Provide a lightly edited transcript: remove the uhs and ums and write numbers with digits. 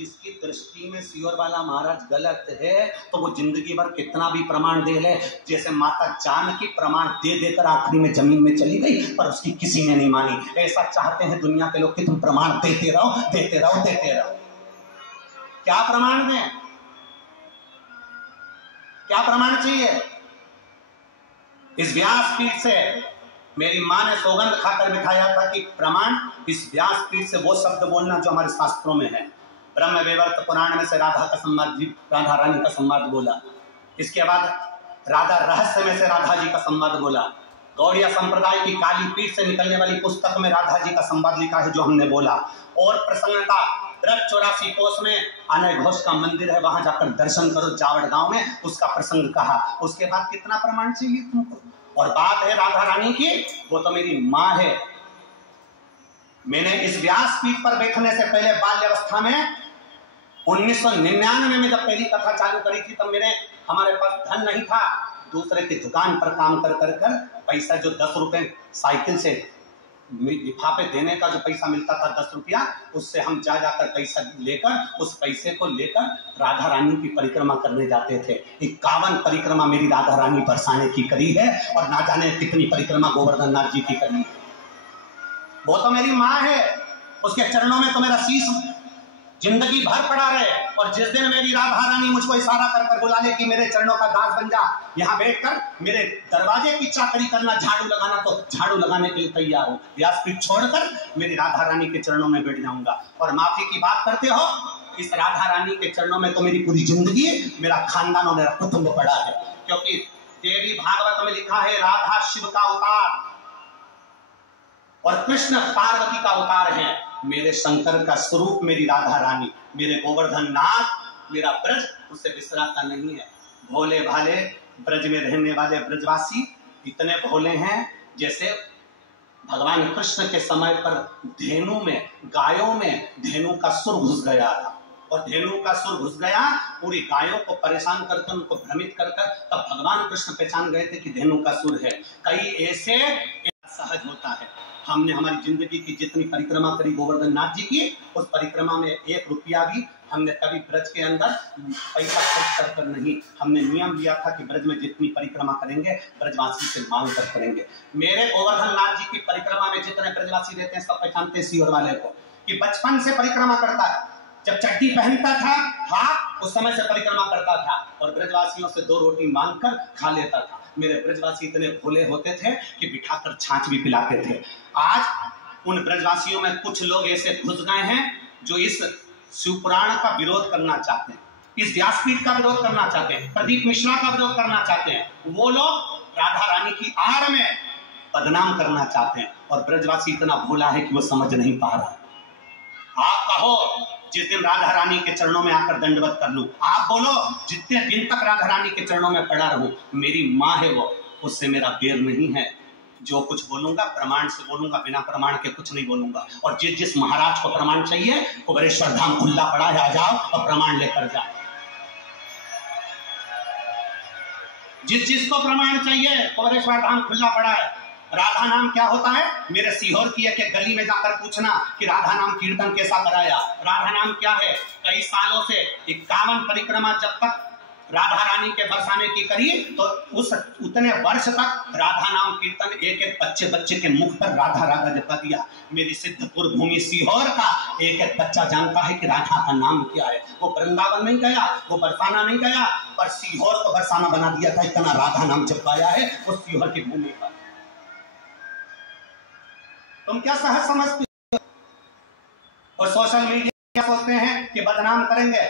जिसकी दृष्टि में सियोर वाला महाराज गलत है तो वो जिंदगी भर कितना भी प्रमाण दे ले, जैसे माता जानकी प्रमाण दे देकर आखिरी में जमीन में चली गई पर उसकी किसी ने नहीं मानी। ऐसा चाहते हैं दुनिया के लोग कि तुम प्रमाण देते रहो देते रहो देते रहो। क्या प्रमाण दें? क्या प्रमाण चाहिए? इस व्यासपीठ से मेरी मां ने सौगंध खाकर बिठाया था कि प्रमाण इस व्यासपीठ से वो शब्द बोलना जो हमारे शास्त्रों में है। ब्रह्म वैवर्त पुराण में से राधा का संवाद, राधा रानी का संवाद बोला। इसके बाद राधा रहस्य में से राधा जी का संवाद बोला। गौड़िया संप्रदाय की काली पीठ से निकलने वाली पुस्तक में राधा जी का संवाद लिखा है जो हमने बोला। और प्रसंग का ब्रज 84 कोष में अनय घोष का मंदिर है, वहां जाकर दर्शन करो जावड़ गांव में, उसका प्रसंग कहा। उसके बाद कितना प्रमाण चाहिए तुमको? और बात है राधा रानी की, वो तो मेरी माँ है। मैंने इस व्यासपीठ पर बैठने से पहले बाल्यावस्था में 1999 में जब पहली कथा चालू करी थी तब हमारे पास धन नहीं था। दूसरे की दुकान पर काम कर पैसा, जो 10 रुपए साइकिल से लिफाफे देने का जो पैसा मिलता था 10 रुपया, उससे हम जाकर पैसा लेकर उस पैसे को लेकर राधा रानी की परिक्रमा करने जाते थे। 51 परिक्रमा मेरी राधा रानी बरसाने की करी है और ना जाने कितनी परिक्रमा गोवर्धन नाथ जी की करी है। वो तो मेरी माँ है, उसके चरणों में तो मेरा शीश जिंदगी भर पड़ा रहे। और जिस दिन मेरी राधा रानी मुझको इशारा कर बुला ले कि मेरे चरणों का दास बन जा, यहाँ बैठकर मेरे दरवाजे की चाकरी करना, झाड़ू लगाना, तो झाड़ू लगाने के लिए तैयार हूँ। व्यासपीठ छोड़कर मेरी राधा रानी के चरणों में बैठ जाऊंगा। और माफी की बात करते हो, इस राधा रानी के चरणों में तो मेरी पूरी जिंदगी, मेरा खानदान और मेरा कुटुंब पड़ा है। क्योंकि देवी भागवत में लिखा है राधा शिव का अवतार और कृष्ण पार्वती का अवतार है। मेरे शंकर का स्वरूप मेरी राधा रानी, मेरे गोवर्धन नाथ, मेरा ब्रज उससे बिसराता नहीं है। भोले भाले ब्रज में रहने वाले ब्रजवासी इतने भोले हैं जैसे भगवान कृष्ण के समय पर धेनु में, गायों में धेनु का सुर घुस गया था। और धेनु का सुर घुस गया, पूरी गायों को परेशान करके उनको भ्रमित कर तब भगवान कृष्ण पहचान गए थे कि धेनु का सुर है। कई ऐसे सहज होता है। हमने हमारी जिंदगी की जितनी परिक्रमा करी गोवर्धन नाथ जी की, उस परिक्रमा में 1 रुपया भी हमने कभी ब्रज के अंदर पैसा खर्च कर नहीं। हमने नियम लिया था कि ब्रज में जितनी परिक्रमा करेंगे ब्रजवासी से मांग कर करेंगे। मेरे गोवर्धन नाथ जी की परिक्रमा में जितने ब्रजवासी रहते हैं सब पहचानते सियोर वाले को कि बचपन से परिक्रमा करता है। जब चड्डी पहनता था हाथ, उस समय से परिक्रमा करता था और ब्रजवासियों से 2 रोटी मांग कर खा लेता था। मेरे ब्रजवासी इतने भोले होते थे कि बिठाकर छाछ भी पिलाते थे। आज उन ब्रजवासियों में कुछ लोग ऐसे घुस गए हैं जो इस शिवपुराण का विरोध करना चाहते हैं, इस व्यासपीठ का विरोध करना चाहते हैं, प्रदीप मिश्रा का विरोध करना चाहते हैं। वो लोग राधा रानी की आड़ में बदनाम करना चाहते हैं और ब्रजवासी इतना भोला है कि वो समझ नहीं पा रहा। आप कहो जिस दिन राधा रानी के चरणों में आकर दंडवत कर लूं, आप बोलो जितने दिन तक राधा रानी के चरणों में पड़ा रहूं, मेरी माँ है वो, उससे मेरा बैर नहीं है। जो कुछ बोलूंगा प्रमाण से बोलूंगा, बिना प्रमाण के कुछ नहीं बोलूंगा। और जिस महाराज को प्रमाण चाहिए कुबेरेश्वर धाम खुला पड़ा है, आ जाओ और प्रमाण लेकर जाओ। जिस को प्रमाण चाहिए कुबेरेश्वर धाम खुला पड़ा है। राधा नाम क्या होता है? मेरे सीहोर की एक गली में जाकर पूछना कि राधा नाम कीर्तन कैसा कराया। राधा नाम क्या है? कई सालों से 51 परिक्रमा जब तक राधा रानी के बरसाने की करी तो उतने वर्ष तक राधा नाम कीर्तन एक बच्चे के मुख पर राधा राधा जपा दिया। मेरी सिद्धपुर भूमि सीहोर का एक बच्चा जानता है कि राधा का नाम क्या है। वो वृंदावन नहीं गया, वो बरसाना नहीं गया, पर सीहोर को बरसाना बना दिया था। इतना राधा नाम जपाया है उस सीहोर की भूमि पर। तुम क्या सहज समझते हो? और सोशल मीडिया क्या सोचते हैं कि बदनाम करेंगे।